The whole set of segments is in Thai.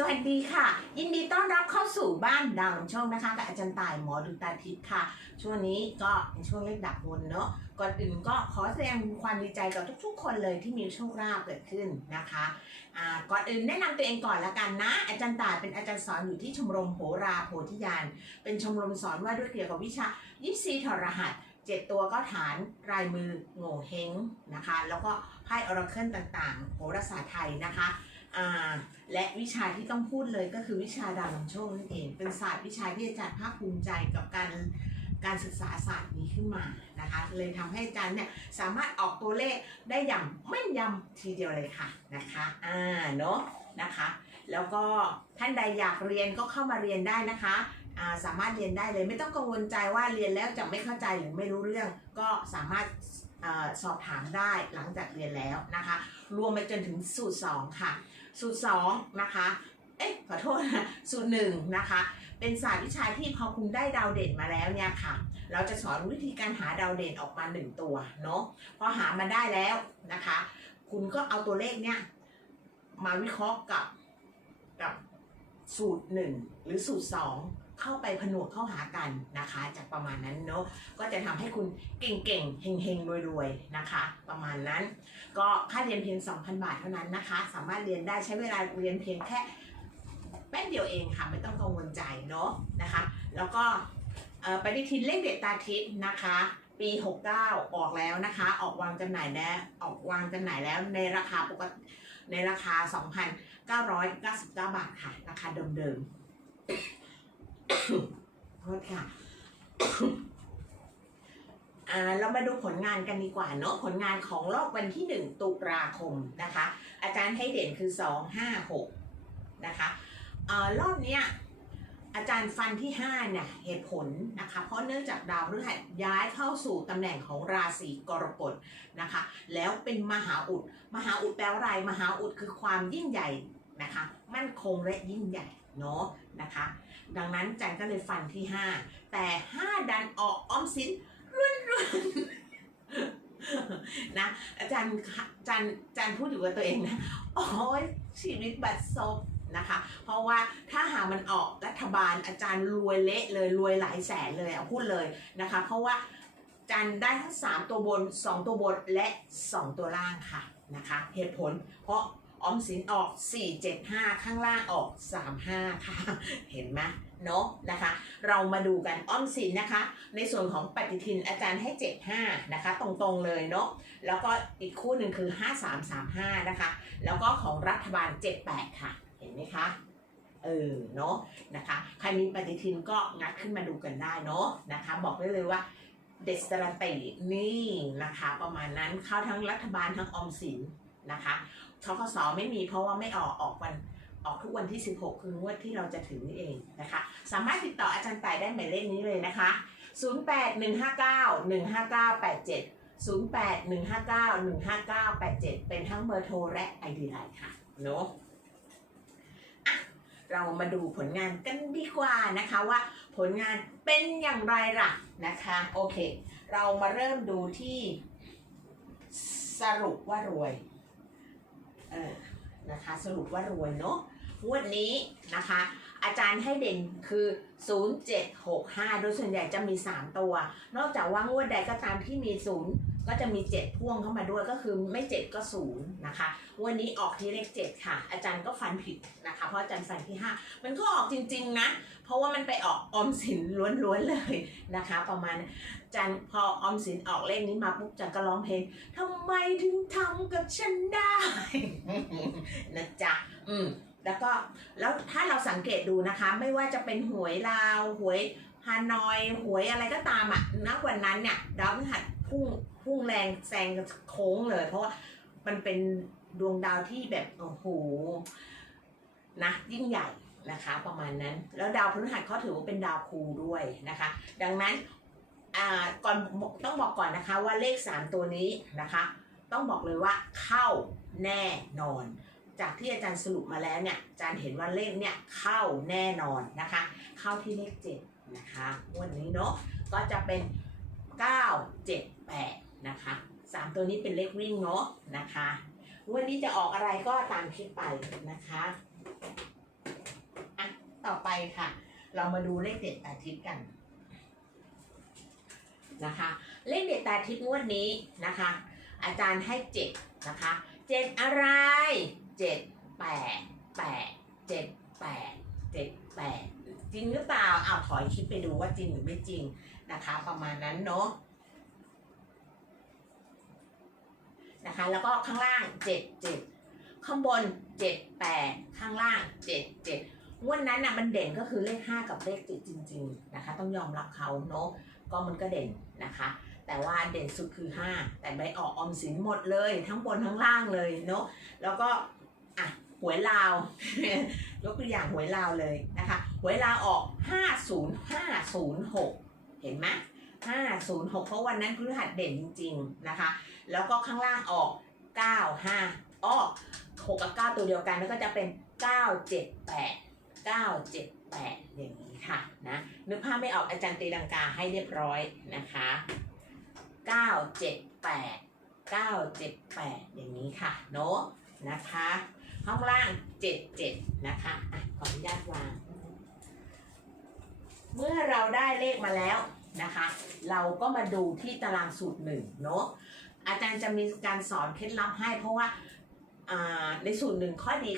สวัสดีค่ะ ยินดีต้อนรับเข้าสู่บ้านดาวลำโชคนะคะกับอาจารย์ตายหมอดูตาทิพย์ค่ะ ช่วงนี้ก็เป็นช่วงเลขดับวนเนาะก่อนอื่นก็ขอแสดงความดีใจกับทุกๆ คนเลยที่มีโชคลาภเกิดขึ้นนะคะอ่าก่อนอื่นแนะนำตัวเองก่อนละกันนะ อาจารย์ตายเป็นอาจารย์สอนอยู่ที่ชมรมโหราโพธิญาณเป็นชมรมสอนว่าด้วยเกี่ยวกับวิชายิปซีถอดรหัสเจ็ดตัวก็ฐานรายมือโง่เฮงนะคะ แล้วก็ไพ่ออราเคิลต่างๆ โหราศาสตร์ไทยนะคะ และวิชาที่ต้องพูดเลยก็คือวิชาดาวนำโชคนั่นเอง เป็นศาสตร์วิชาที่อาจารย์ภาคภูมิใจกับการการศึกษาศาสตร์นี้ขึ้นมานะคะ เลยทำให้อาจารย์เนี่ยสามารถออกตัวเลขได้อย่างแม่นยำทีเดียวเลยค่ะนะคะอ่าเนาะนะคะ แล้วก็ท่านใดอยากเรียนก็เข้ามาเรียนได้นะคะอ่าสามารถเรียนได้เลยไม่ต้องกังวลใจว่าเรียนแล้วจะไม่เข้าใจหรือไม่รู้เรื่อง ก็สามารถออสอบถามได้หลังจากเรียนแล้วนะคะ รวมไปจนถึงสูตร 2 ค่ะ สูตรสองนะคะ เอ๊ะขอโทษนะสูตรหนึ่งนะคะ เป็นศาสตร์วิชาที่พอคุณได้ดาวเด่นมาแล้วเนี่ยค่ะ เราจะสอนวิธีการหาดาวเด่นออกมาหนึ่งตัวเนาะพอหามาได้แล้วนะคะ คุณก็เอาตัวเลขเนี่ยมาวิเคราะห์กับกับสูตรหนึ่งหรือสูตรสอง เข้าไปผนวกเข้าหากันนะคะ จากประมาณนั้นเนาะก็จะทำให้คุณเก่งๆเฮงๆรวยๆนะคะ ประมาณนั้น ก็ค่าเรียนเพียง 2,000 บาทเท่านั้นนะคะ สามารถเรียนได้ใช้เวลาเรียนเพียงแค่แป๊บเดียวเองค่ะ ไม่ต้องกังวลใจเนาะนะคะ แล้วก็เอ่อปฏิทินเลขเด็ดตาทิพย์นะคะ ปี 69 ออกแล้วนะคะ ออกวางจำหน่ายแล้วออกวางจำหน่ายแล้วในราคาปกติในราคา 2,999 บาทค่ะ ราคาเดิมๆ ษค่ะอ่าเรามาดูผลงานกันดีกว่าเนาะผลงานของรอบวันที่ 1 ตุลาคมนะคะ อาจารย์ให้เด่นคือ 2 5 6นะคะเอ่อรอบเนี้ยอาจารย์ฟันที่5เนี่ยเหตุผลนะคะ เพราะเนื่องจากดาวพฤหัสย้ายเข้าสู่ตำแหน่งของราศีกรกฎนะคะ แล้วเป็นมหาอุด มหาอุดแปลว่าอะไร มหาอุดคือความยิ่งใหญ่นะคะ มั่นคงและยิ่งใหญ่เนาะนะคะ ดังนั้นอาจารย์ก็เลยฟันที่ 5 แต่ 5 ดันออกออมสินนะอาจารย์อาจารย์อาจารย์พูดอยู่กับตัวเองนะ โอ้ยชีวิตบัดซบนะคะ เพราะว่าถ้าหากมันออกรัฐบาลอาจารย์รวยเละเลยรวยหลายแสนเลยเอะพูดเลยนะคะ เพราะว่าอาจารย์ได้ทั้งสามตัวบนสองตัวบนและสองตัวล่างค่ะนะคะ เหตุผลเพราะ ออมสินออก 475 ข้างล่างออก 35 ค่ะ เห็นไหมเนาะนะคะ เรามาดูกันออมสินนะคะ ในส่วนของปฏิทินอาจารย์ให้ 75 นะคะ ตรงๆเลยเนาะแล้วก็อีกคู่หนึ่งคือ 5335 นะคะ แล้วก็ของรัฐบาล 78 ค่ะ เห็นไหมคะเออเนาะนะคะ ใครมีปฏิทินก็งัดขึ้นมาดูกันได้เนาะนะคะ บอกได้เลยว่าเด็ดสระตินี่นะคะ ประมาณนั้นเข้าทั้งรัฐบาลทั้งออมสิน นะคะทกสไม่มีเพราะว่าไม่ออกออกวันออกทุกวันที่ 16 คืองวดที่เราจะถึงนี่เองนะคะ สามารถติดต่ออาจารย์ต่ายได้หมายเลขนี้เลยนะคะ 08-159-15987 08-159-15987 เป็นทั้งเบอร์โทรและ ID ไลน์ค่ะเนาะอะเรามาดูผลงานกันดีกว่านะคะว่าผลงานเป็นอย่างไรล่ะนะคะโอเค เรามาเริ่มดูที่สรุปว่ารวย เออนะคะสรุปว่ารวยเนาะงวดนี้นะคะ อาจารย์ให้เด่นคือ 0765 โดยส่วนใหญ่จะมี 3 ตัว นอกจากว่างวดใดก็ตามที่มี 0 ก็จะมี 7 พ่วงเข้ามาด้วยก็คือไม่ 7 ก็0นะคะงวันนี้ออกที่เลข 7 ค่ะ อาจารย์ก็ฟันผิดนะคะ เพราะอาจารย์ฟันที่ 5 มันก็ออกจริง ๆ นะ เพราะว่ามันไปออกออมสินล้วนๆเลยนะคะ ประมาณนั้นอาจารย์พอออมสินออกเลขนี้มาปุ๊บอาจารย์ก็ร้องเพลงทำไมถึงทำกับฉันได้นะจ๊ะอืมแล้วก็แล้วถ้าเราสังเกตดูนะคะ ไม่ว่าจะเป็นหวยลาวหวยฮานอยหวยอะไรก็ตามอะณวันนั้นเนี่ยดาวพฤหัสพุ่ง พุ่งแรงแซงโค้งเลย เพราะว่ามันเป็นดวงดาวที่แบบโอ้โหนะยิ่งใหญ่นะคะประมาณนั้น แล้วดาวพฤหัสเขาถือว่าเป็นดาวครูด้วยนะคะ ดังนั้นอ่าก่อนต้องบอกก่อนนะคะว่าเลขสามตัวนี้นะคะ ต้องบอกเลยว่าเข้าแน่นอน จากที่อาจารย์สรุปมาแล้วเนี่ยอาจารย์เห็นว่าเลขเนี่ยเข้าแน่นอนนะคะ เข้าที่เลขเจ็ดนะคะวันนี้เนาะก็จะเป็น 9 7 8 นะคะสามตัวนี้เป็นเลขวิ่งเนาะนะคะวันนี้จะออกอะไรก็ตามคลิปไปนะคะอะต่อไปค่ะ เรามาดูเลขเด็ดอาทิตย์กันนะคะ เลขเด็ดตาทิพย์งวดนี้นะคะ อาจารย์ให้เจ็ดนะคะเจ็ดอะไรเจ็ดแปดแปดเจ็ดแปดเจ็ดแปดจริงหรือเปล่าเอาวถอยคลิปไปดูว่าจริงหรือไม่จริงนะคะ ประมาณนั้นเนาะ นะคะ แล้วก็ข้างล่างเจ็ดเจ็ดข้างบนเจ็ดแปดข้างล่างเจ็ดเจ็ดวดนั้นนะมันเด่นก็คือเลขห้ากับเลขเจ็ดจริง ๆนะคะ ต้องยอมรับเขาเนาะก็มันก็เด่นนะคะ แต่ว่าเด่นสุดคือ 5 แต่ใบออกออมสินหมดเลย ทั้งบนทั้งล่างเลยเนาะแล้วก็อะหวยลาวยกตัวอย่างหวยลาวเลยนะคะหวยลาวออก 50506 เห็นไหม 506 เพราะวันนั้นพฤหัสเด่นจริงๆนะคะ แล้วก็ข้างล่างออก 95อ้อ6กับ 9 ตัวเดียวกันแล้วก็จะเป็น 978 978 อย่างนี้ค่ะนะนึกภาพไม่ออกอาจารย์ตีลังกาให้เรียบร้อยนะคะ 978 978 อย่างนี้ค่ะเนาะนะคะข้างล่าง 77 นะคะอะขออนุญาตวาง เมื่อเราได้เลขมาแล้ว นะคะ เราก็มาดูที่ตารางสูตรหนึ่งเนาะอาจารย์จะมีการสอนเคล็ดลับให้เพราะว่าในสูตรหนึ่งข้อดี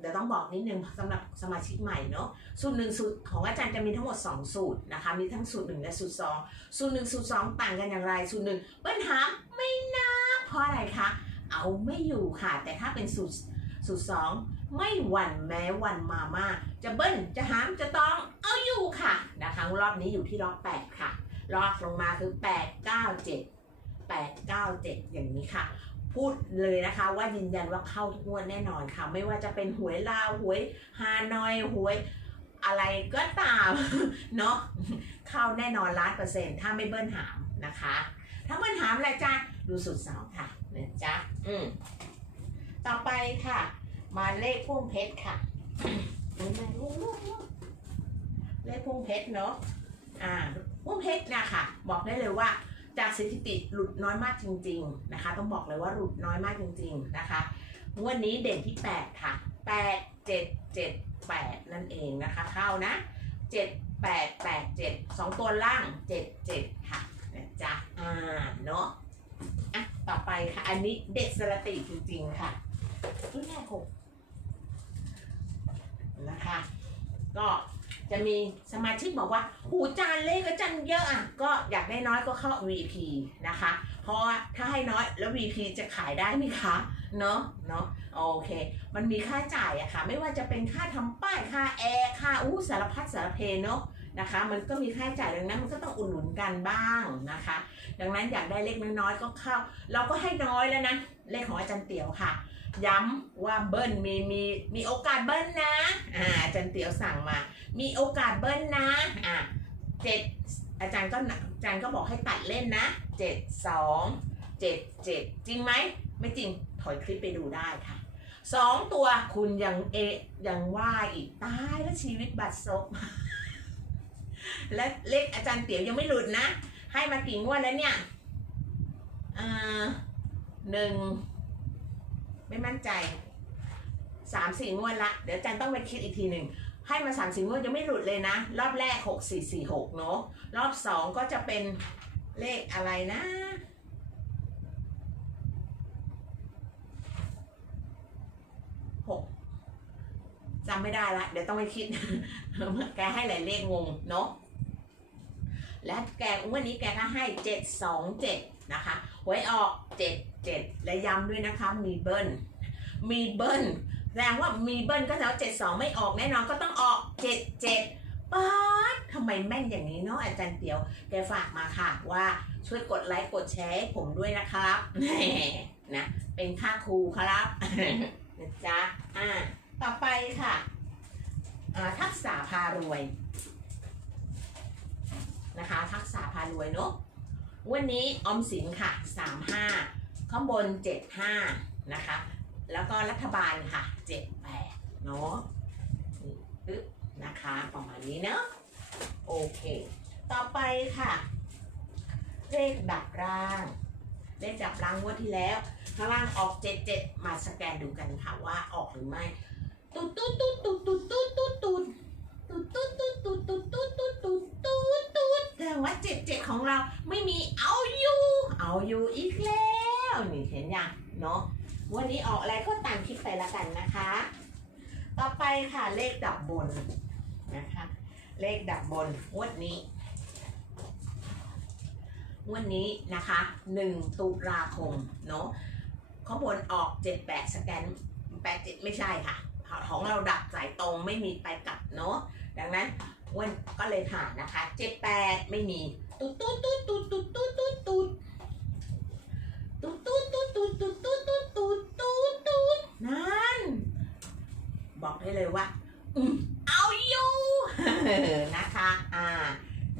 เดี๋ยวต้องบอกนิดนึงสำหรับสมาชิกใหม่เนาะสูตรหนึ่งสูตรของอาจารย์จะมีทั้งหมด 2 สูตรนะคะมีทั้งสูตรหนึ่งและสูตรสองสูตรหนึ่งสูตรสองต่างกันอย่างไร สูตรหนึ่งปิ้ลหาไม่นับเพราะอะไรคะเอาไม่อยู่ค่ะ แต่ถ้าเป็นสูตรสูตรสอง ไม่หวั่นแม้วันมาม่าจะเบิ้ลจะหามจะต้องเอาอยู่ค่ะนะคะรอบนี้อยู่ที่รอบแปดค่ะ รอบลงมาคือแปดเก้าเจ็ดแปดเก้าเจ็ดอย่างนี้ค่ะ พูดเลยนะคะว่ายืนยันว่าเข้าทุกงวดแน่นอนค่ะ ไม่ว่าจะเป็นหวยลาวหวยฮานอยหวยอะไรก็ตามเนาะเข้าแน่นอนล้านเปอร์เซ็นต์ถ้าไม่เบิ้ลหามนะคะ ถ้าเบิ้ลหามอะไรจ้าดูสูตรสองค่ะนะจ๊ะอืมต่อไปค่ะ มาเลขพุ่งเพชรค่ะอุ๊ยแม่ลูกลูกลูกเลขพุ่งเพชรเนาะอ่าพุ่งเพชรนะค่ะบอกได้เลยว่าจากสถิติหลุดน้อยมากจริง ๆนะคะ ต้องบอกเลยว่าหลุดน้อยมากจริง ๆนะคะงวดนี้เด่นที่ 8 ค่ะ 8 7 7 8 นั่นเองนะคะเข้านะ 7 8 8 7 2 ตัวล่าง 7 7 ค่ะนะจ๊ะอ่าเนาะอะต่อไปค่ะ อันนี้เด็ดสระติจริง ๆ ค่ะรุ่นแรกหก นะคะ ก็จะมีสมาชิกบอกว่าหูจานเล็กจันเยอะอะก็อยากได้น้อยก็เข้า VP นะคะ เพราะว่าถ้าให้น้อยแล้ว VP จะขายได้ไหมคะเนาะเนาะโอเค มันมีค่าจ่ายอะค่ะ ไม่ว่าจะเป็นค่าทำป้ายค่าแอร์ค่าอู้สารพัดสารเพเนาะ นะคะ มันก็มีค่าใช้จ่ายดังนั้นมันก็ต้องอุดหนุนกันบ้างนะคะ ดังนั้นอยากได้เลขน้อยๆก็เข้า เราก็ให้น้อยแล้วนะเลขของอาจารย์เตี๋ยวค่ะ ย้ำว่าเบิ้ลมีมีมีโอกาสเบิ้ลนะอ่าอาจารย์เตี๋ยวสั่งมา มีโอกาสเบิ้ลนะอ่าเจ็ดอาจารย์ก็อาจารย์ก็บอกให้ตัดเล่นนะเจ็ดสองเจ็ดเจ็ดจริงไหมไม่จริงถอยคลิปไปดูได้ค่ะสองตัวคุณยังเอะยังว่าอีกตายแล้วชีวิตบัดซบ และเลขอาจารย์เตี๋ยวยังไม่หลุดนะ ให้มากี่งวดแล้วเนี่ยอ่าหนึ่งไม่มั่นใจสามสี่งวดละ เดี๋ยวอาจารย์ต้องไปคิดอีกทีหนึ่งให้มาสามสี่งวดยังไม่หลุดเลยนะ รอบแรกหกสี่สี่หกเนาะรอบสองก็จะเป็นเลขอะไรนะ หก จำไม่ได้ละเดี๋ยวต้องไปคิดแกให้หลายเลขงงเนาะและแกวันนี้แกก็ให้เจ็ดสองเจ็ดนะคะหวยออกเจ็ดเจ็ดและย้ำด้วยนะคะมีเบิ้ลมีเบิ้ลแสดงว่ามีเบิ้ลก็แสดงว่าเจ็ดสองไม่ออกแน่นอนก็ต้องออกเจ็ดเจ็ดป๊าดทำไมแม่นอย่างนี้เนาะอาจารย์เตียว แกฝากมาค่ะว่าช่วยกดไลค์กดแชร์ให้ผมด้วยนะครับนะเป็นค่าครูครับนะจ๊ะอ่า ต่อไปค่ะทักษะพารวยนะคะ ทักษะพารวยเนาะวันนี้ออมสินค่ะ 35 ข้างบน 75 นะคะ แล้วก็รัฐบาลค่ะ 78 เนาะนี่ปึ๊บนะคะประมาณนี้เนาะโอเค ต่อไปค่ะ เลขดับร่าง เลขดับร่างงวดที่แล้ว ข้างล่างออก 77 มาสแกนดูกันค่ะว่าออกหรือไม่ ตุ๊ดตุ๊ดตุ๊ดตุ๊ดตุ๊ดตุ๊ดตุ๊ดตุ๊ดตุ๊ดตุ๊ดตุ๊ดตุ๊ดตุ๊ดตุ๊ดตุ๊ดตุ๊ดตุ๊ดตุ๊ดแต่ว่าเจ็ดเจ็ดของเราไม่มีเอาอยู่เอาอยู่อีกแล้วนี่เห็นยังเนาะวันนี้ออกอะไรก็ตามคลิปไปละกันนะคะ ต่อไปค่ะเลขดับบนนะคะ เลขดับบนวันนี้งวดนี้นะคะ1ตุลาคมเนาะข้อบนออก 78 สแกน 87 ไม่ใช่ค่ะ ของเราดับสายตรงไม่มีไปกลับเนาะดังนั้นวันก็เลยผ่านนะคะ78ไม่มีตุ๊ดตุ๊ดตุ๊ดตุ๊ดตุ๊ดตุ๊ดตุ๊ดตุ๊ดตุ๊ดตุ๊ดตุ๊ดตุ๊ดตุ๊ดตุ๊ดตุ๊ดตุ๊ดตุ๊ดตุ๊ดนั่น บอกได้เลยว่าเอาอยู่นะคะอ่า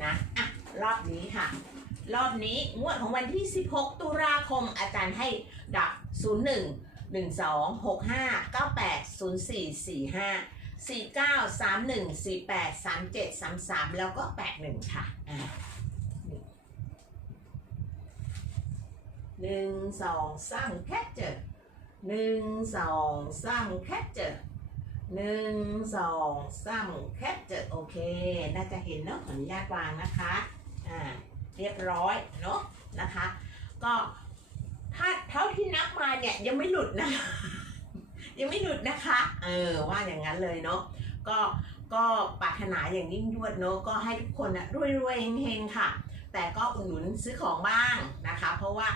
นะอะรอบนี้ค่ะ รอบนี้งวดของวันที่ 16 ตุลาคมอาจารย์ให้ดับ01 12 65 98 04 45 49 31 48 37 33 แล้วก็ 81 ค่ะอ่าหนึ่งสองสามแคปเจอหนึ่งสองสามแคปเจอหนึ่งสองสามแคปเจอโอเค น่าจะเห็นเนาะขออนุญาตวางนะคะ อ่า เรียบร้อยเนาะนะคะ ก็ ถ้าเท่าที่นับมาเนี่ยยังไม่หลุดนะ ยังไม่หลุดนะคะ เออว่าอย่างนั้นเลยเนาะก็ก็ปรารถนาอย่างยิ่งยวดเนาะก็ให้ทุกคนนะรวยรวยๆเฮงๆค่ะ แต่ก็อุดหนุนซื้อของบ้างนะคะ เพราะว่า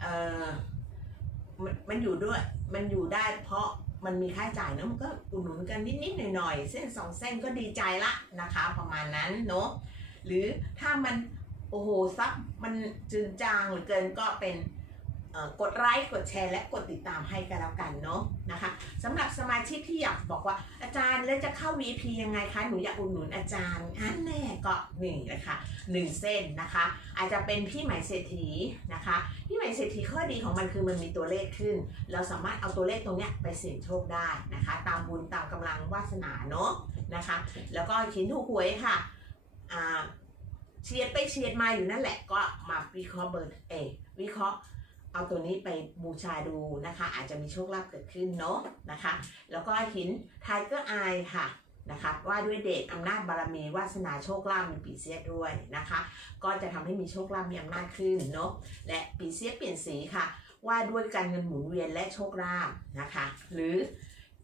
เออมันมันอยู่ด้วยมันอยู่ได้เพราะมันมีค่าจ่ายเนอะมันก็อุดหนุนกันนิดๆหน่อยๆเส้นสองเส้นก็ดีใจละนะคะ ประมาณนั้นเนาะหรือถ้ามันโอ้โหซับมันจืดจางเหลือเกินก็เป็น กดไลค์กดแชร์และกดติดตามให้กันแล้วกันเนาะนะคะสำหรับสมาชิกที่อยากบอกว่าอาจารย์แล้วจะเข้า VP ยังไงคะหนูอยากอุดหนุนอาจารย์อันแน่ก็หนี่งเลยค่ะหนึ่งเส้นนะคะ อาจจะเป็นพี่หมายเศรษฐีนะคะพี่หมายเศรษฐีข้อดีของมันคือมันมีตัวเลขขึ้น เราสามารถเอาตัวเลขตรงเนี้ยไปเสี่ยงโชคได้นะคะ ตามบุญตามกำลังวาสนาเนาะนะคะ แล้วก็ขินถูกหวยค่ะอ่าเฉียดไปเฉียดมาอยู่นั่นแหละก็มาวิเคราะห์เบอร์เออวิเคราะห์ เอาตัวนี้ไปบูชาดูนะคะ อาจจะมีโชคลาภเกิดขึ้นเนาะนะคะ แล้วก็หินไทเกอร์อายค่ะนะคะว่าด้วยเดชอำนาจบารมีวาสนาโชคลาภมีปีเสียด้วยนะคะ ก็จะทำให้มีโชคลาภมีอำนาจขึ้นเนาะและปีเสียเปลี่ยนสีค่ะ ว่าด้วยการเงินหมุนเวียนและโชคลาภนะคะ หรือ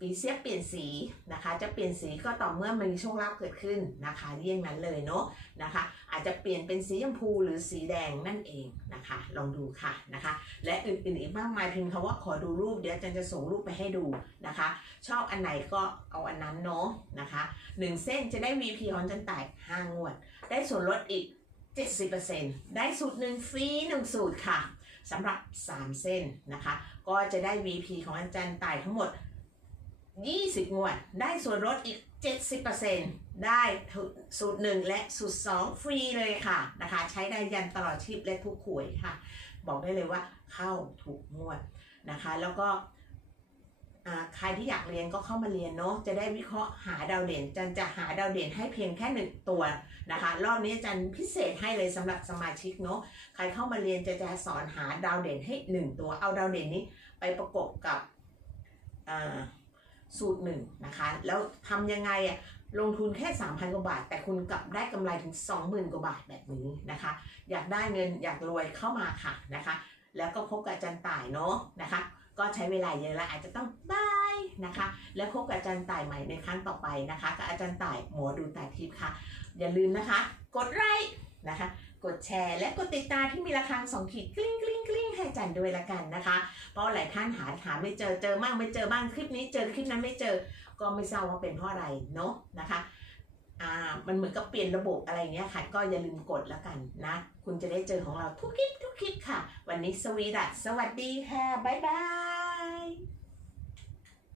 ปีเสียเปลี่ยนสีนะคะ จะเปลี่ยนสีก็ต่อเมื่อมันมีโชคลาภเกิดขึ้นนะคะเรี่ยงนั้นเลยเนาะนะคะ อาจจะเปลี่ยนเป็นสีชมพูหรือสีแดงนั่นเองนะคะ ลองดูค่ะนะคะ และอื่นๆอีกมากมายเพียงคำว่าขอดูรูปเดี๋ยวอาจารย์จะส่งรูปไปให้ดูนะคะ ชอบอันไหนก็เอาอันนั้นเนาะนะคะหนึ่งเส้นจะได้ VP ของอาจันต่าย5งวด ได้ส่วนลดอีก 70%ได้สูตรหนึ่งฟรีหนึ่งสูตรค่ะสำหรับ 3 เส้นนะคะ ก็จะได้ VP ของอาจารย์ต่ายทั้งหมด 20 งวด ได้ส่วนลดอีก 70%ได้สูตร 1 และสูตร 2 ฟรีเลยค่ะนะคะ ใช้ได้ยันตลอดชีพและทุกขวยค่ะ บอกได้เลยว่าเข้าถูกงวดนะคะ แล้วก็ใครที่อยากเรียนก็เข้ามาเรียนเนาะจะได้วิเคราะห์หาดาวเด่นจันจะหาดาวเด่นให้เพียงแค่หนึ่งตัวนะคะรอบนี้จันพิเศษให้เลยสำหรับสมาชิกเนาะใครเข้ามาเรียนจะจะสอนหาดาวเด่นให้หนึ่งตัวเอาดาวเด่นนี้ไปประกบกับอ่า สูตรหนึ่งนะคะ แล้วทำยังไงอะลงทุนแค่ 3,000 กว่าบาท แต่คุณกลับได้กำไรถึง 20,000 กว่าบาทแบบนี้นะคะ อยากได้เงินอยากรวยเข้ามาค่ะนะคะ แล้วก็พบกับอาจารย์ต่ายเนาะนะคะ ก็ใช้เวลาเยอะล้วอาจจะต้องบายนะคะ แล้วพบกับอาจารย์ต่ายใหม่ในครั้งต่อไปนะคะกับอาจารย์ต่ายหมอดูตายทิพย์ค่ะ อย่าลืมนะคะ กดไลค์นะคะ กดแชร์และกดติดตามที่มีระฆังสองขีดกลิ้งกลิ้งกลิ้งให้จารย์ด้วยละกันนะคะ เพราะหลายท่านหาหาไม่เจอเจอบ้างไม่เจอบ้างคลิปนี้เจอคลิปนั้นไม่เจอ ก็ไม่ทราบว่าเป็นเพราะอะไรเนาะนะคะอ่ามันเหมือนกับเปลี่ยนระบบอะไรเงี้ยค่ะก็อย่าลืมกดล้วกันนะ คุณจะได้เจอของเราทุกคลิปทุกคลิปค่ะ วันนี้สวีดัสสวัสดีค่ะบ๊ายบาย